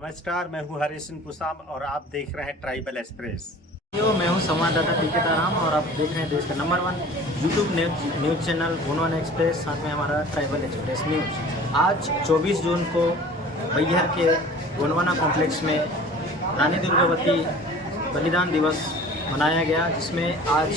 नमस्कार, मैं हूँ हरीश सिंह पुसाम और आप देख रहे हैं ट्राइबल एक्सप्रेस। मैं हूं संवाददाता टीके ताराम और आप देख रहे हैं देश का number 1 YouTube news channel Gondwana express, साथ में हमारा ट्राइबल एक्सप्रेस न्यूज़। आज 24 जून को बैहर के गोंडवाना कॉम्प्लेक्स में रानी दुर्गावती बलिदान दिवस मनाया गया, जिसमें आज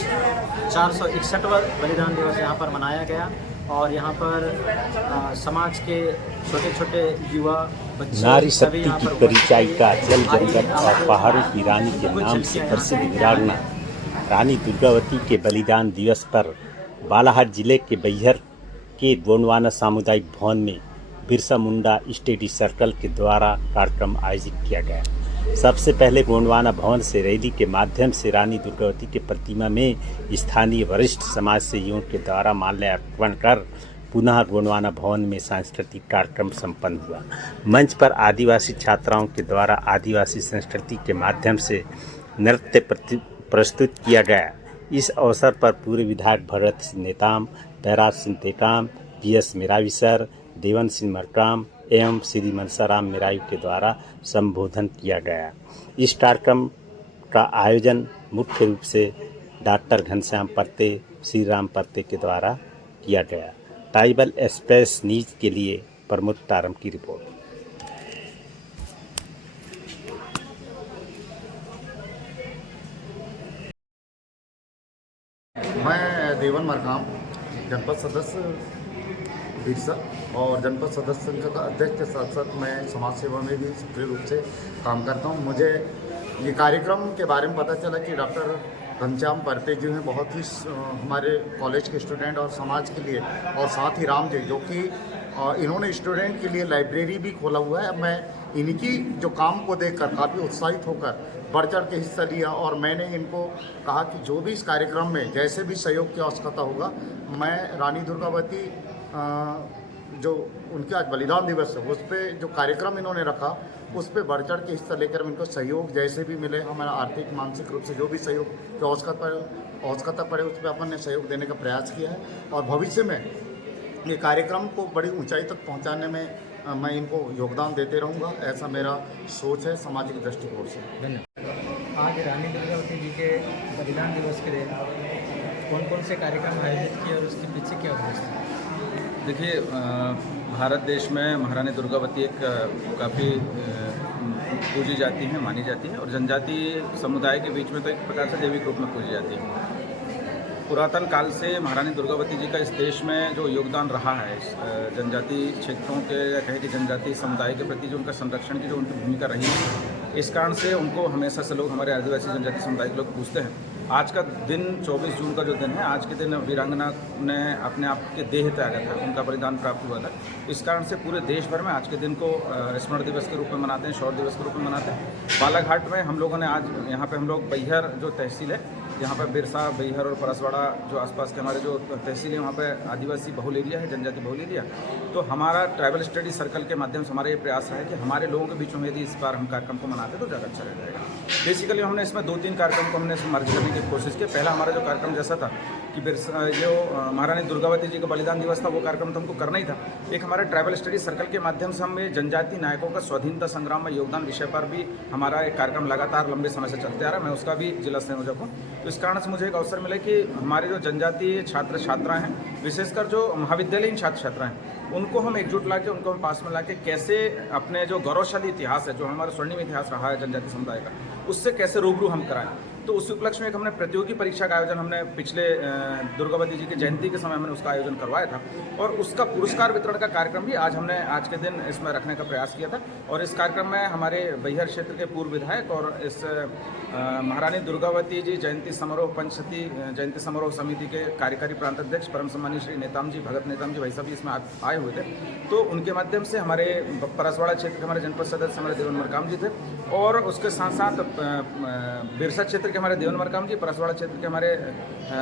461वां बलिदान दिवस यहाँ पर मनाया गया और यहाँ पर समाज के छोटे छोटे युवा नारी शक्ति की परिचायिका, जल जंगल और पहाड़ों की रानी के नाम से प्रसिद्ध वीरांगना रानी दुर्गावती के बलिदान दिवस पर बालाघाट जिले के बैहर के गोंडवाना सामुदायिक भवन में बिरसा मुंडा स्टडी सर्कल के द्वारा कार्यक्रम आयोजित किया गया। सबसे पहले गोंडवाना भवन से रैली के माध्यम से रानी दुर्गावती के प्रतिमा में स्थानीय वरिष्ठ समाज सेवियों के द्वारा माल्यार्पण कर पुनः गोंडवाना भवन में सांस्कृतिक कार्यक्रम संपन्न हुआ। मंच पर आदिवासी छात्राओं के द्वारा आदिवासी संस्कृति के माध्यम से नृत्य प्रस्तुत किया गया। इस अवसर पर पूर्व विधायक भरत सिंह नेताम, बैराज सिंह टेकाम, PS मेराविसर, देवन सिंह मरकाम एवं श्री मनसाराम मेरायू के द्वारा संबोधन किया गया। इस कार्यक्रम का आयोजन मुख्य रूप से डॉक्टर घनश्याम परते, श्री राम परते के द्वारा किया गया। ट्राइबल एक्सप्रेस न्यूज़ के लिए प्रमोद तारम की रिपोर्ट। मैं देवन मरकाम, जनपद सदस्य बिरसा और जनपद सदस्य संघ का अध्यक्ष के साथ साथ मैं समाज सेवा में भी सक्रिय रूप से काम करता हूं। मुझे ये कार्यक्रम के बारे में पता चला कि डॉक्टर घनश्याम परते जी हैं, बहुत ही हमारे कॉलेज के स्टूडेंट और समाज के लिए, और साथ ही राम जी जो कि इन्होंने स्टूडेंट के लिए लाइब्रेरी भी खोला हुआ है। मैं इनकी जो काम को देखकर काफ़ी उत्साहित होकर बढ़ चढ़ के हिस्सा लिया और मैंने इनको कहा कि जो भी इस कार्यक्रम में जैसे भी सहयोग की आवश्यकता होगा, मैं रानी दुर्गावती जो उनके आज बलिदान दिवस है उस पर जो कार्यक्रम इन्होंने रखा उस पर बढ़ चढ़ के हिस्सा लेकर उनको सहयोग जैसे भी मिले, हमारा आर्थिक मानसिक रूप से जो भी सहयोग की आवश्यकता पड़े उस पर अपन ने सहयोग देने का प्रयास किया है और भविष्य में ये कार्यक्रम को बड़ी ऊंचाई तक पहुंचाने में मैं इनको योगदान देते रहूंगा, ऐसा मेरा सोच है सामाजिक दृष्टिकोण से। धन्यवाद। आज रानी दुर्गावती जी के बलिदान दिवस के दिन कौन कौन से कार्यक्रम आयोजित किए और उसके पीछे क्या उद्देश्य है? देखिए, भारत देश में महारानी दुर्गावती एक काफ़ी पूजी जाती है, मानी जाती है और जनजातीय समुदाय के बीच में तो एक प्रकार से दैविक रूप में पूजी जाती है। पुरातन काल से महारानी दुर्गावती जी का इस देश में जो योगदान रहा है, जनजातीय क्षेत्रों के या कहे कि जनजातीय समुदाय के प्रति जो उनका संरक्षण की जो उनकी भूमिका रही है, इस कारण से उनको हमेशा से लोग, हमारे आदिवासी जनजातीय समुदाय के लोग पूछते हैं। आज का दिन 24 जून का जो दिन है, आज के दिन वीरांगना ने अपने आप के देह त्यागा था, उनका बलिदान प्राप्त हुआ था। इस कारण से पूरे देश भर में आज के दिन को स्मरण दिवस के रूप में मनाते हैं, शौर्य दिवस के रूप में मनाते हैं। बालाघाट में हम लोगों ने आज यहाँ पे हम लोग बैहर जो तहसील है, यहाँ पर बिरसा, बैहर और परसवाड़ा जो आसपास के हमारे जो तहसील है, वहाँ पे आदिवासी बहुल एरिया है, जनजाति बहुल एरिया। तो हमारा ट्राइबल स्टडी सर्कल के माध्यम से हमारा ये प्रयास है कि हमारे लोगों के बीच में यदि इस बार हम कार्यक्रम को मनाते तो ज़्यादा अच्छा रह जाएगा। बेसिकली हमने इसमें 2-3 कार्यक्रम को हमने मर्ज करने की कोशिश की। पहला हमारा जो कार्यक्रम जैसा था कि बिरसा जो महारानी दुर्गावती जी का बलिदान दिवस था, वो कार्यक्रम तो हमको करना ही था। एक हमारे ट्राइबल स्टडी सर्कल के माध्यम से हम जनजातीय नायकों का स्वाधीनता संग्राम में योगदान विषय पर भी हमारा एक कार्यक्रम लगातार लंबे समय से चलते आ रहा है। मैं उसका भी जिला संयोजक हूँ। तो इस कारण से मुझे एक अवसर मिला कि हमारे जो जनजातीय छात्र छात्राएं हैं, विशेषकर जो महाविद्यालयीन छात्र छात्राएं हैं, उनको हम एकजुट ला के, उनको हम पास में ला के कैसे अपने जो गौरवशाली इतिहास है, जो हमारा स्वर्णिम इतिहास रहा है जनजातीय समुदाय का, उससे कैसे रूबरू हम कराएं। तो उस उपलक्ष्य में एक हमने प्रतियोगी परीक्षा का आयोजन हमने पिछले दुर्गावती जी की जयंती के समय हमने उसका आयोजन करवाया था और उसका पुरस्कार वितरण का कार्यक्रम भी हमने आज के दिन इसमें रखने का प्रयास किया था। और इस कार्यक्रम में हमारे बैहर क्षेत्र के पूर्व विधायक और इस महारानी दुर्गावती जी जयंती समारोह पंचशती जयंती समारोह समिति के कार्यकारी प्रांत अध्यक्ष परम सम्मानीय श्री नेताम जी, भगत नेताम जी भाई साहब भी इसमें आए हुए थे। तो उनके माध्यम से हमारे परसवाड़ा क्षेत्र के हमारे जनपद सदस्य हमारे देवन मरकाम जी थे और उसके साथ साथ बिरसा क्षेत्र के हमारे देवन मरकाम जी, परसवाड़ा क्षेत्र के हमारे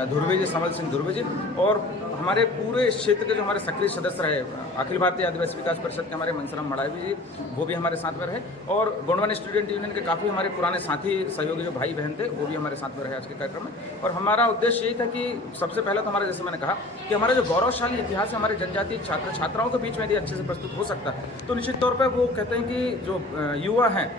धुर्वे जी, समल सिंह धुर्वे जी और हमारे पूरे इस क्षेत्र के जो हमारे सक्रिय सदस्य रहे, अखिल भारतीय आदिवासी विकास परिषद के हमारे मनसराम मड़ावी जी, वो भी हमारे साथ में रहे, और गोंडवानी स्टूडेंट यूनियन के काफ़ी हमारे पुराने साथी सहयोगी जो भाई बहन थे वो भी हमारे साथ में रहे आज के कार्यक्रम में। और हमारा उद्देश्य यही था कि सबसे पहले तो हमारा, जैसे मैंने कहा कि हमारा जो गौरवशाली इतिहास है हमारे जनजातीय छात्र छात्राओं के बीच में यदि अच्छे से प्रस्तुत हो सकता है तो निश्चित तौर पर वो कहते हैं कि जो युवा हैं,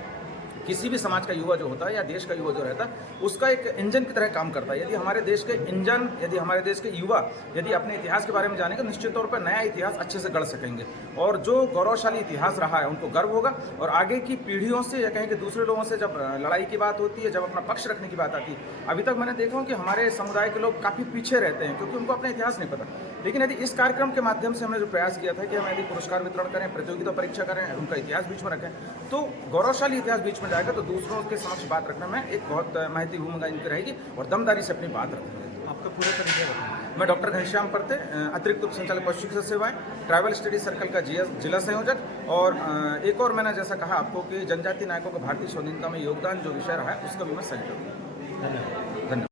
किसी भी समाज का युवा जो होता है या देश का युवा जो रहता है उसका एक इंजन की तरह काम करता है। यदि हमारे देश के इंजन, यदि हमारे देश के युवा यदि अपने इतिहास के बारे में जानेंगे, निश्चित तौर पर नया इतिहास अच्छे से गढ़ सकेंगे और जो गौरवशाली इतिहास रहा है उनको गर्व होगा। और आगे की पीढ़ियों से या कहें कि दूसरे लोगों से जब लड़ाई की बात होती है, जब अपना पक्ष रखने की बात आती है, अभी तक मैंने देखा हूँ कि हमारे समुदाय के लोग काफ़ी पीछे रहते हैं क्योंकि उनको अपना इतिहास नहीं पता। लेकिन यदि इस कार्यक्रम के माध्यम से हमने जो प्रयास किया था कि हम यदि पुरस्कार वितरण करें, प्रतियोगिता परीक्षा करें, उनका इतिहास बीच में रखें, तो गौरवशाली इतिहास बीच में जाएगा तो दूसरों के समक्ष बात रखने में एक बहुत महत्वपूर्ण भूमिका इनकी रहेगी और दमदारी से अपनी बात रखेंगे। आपका पूरा परिचय बताएं। मैं डॉक्टर घनश्याम परते, अतिरिक्त उप संचालक पशु चिकित्सा सेवाएं, ट्राइबल स्टडी सर्कल का जिला संयोजक, और एक और मैंने जैसा कहा आपको कि जनजातीय नायकों का भारतीय स्वाधीनता में योगदान जो विषय रहा है उसका भी मैं संयोजक हूँ। धन्यवाद।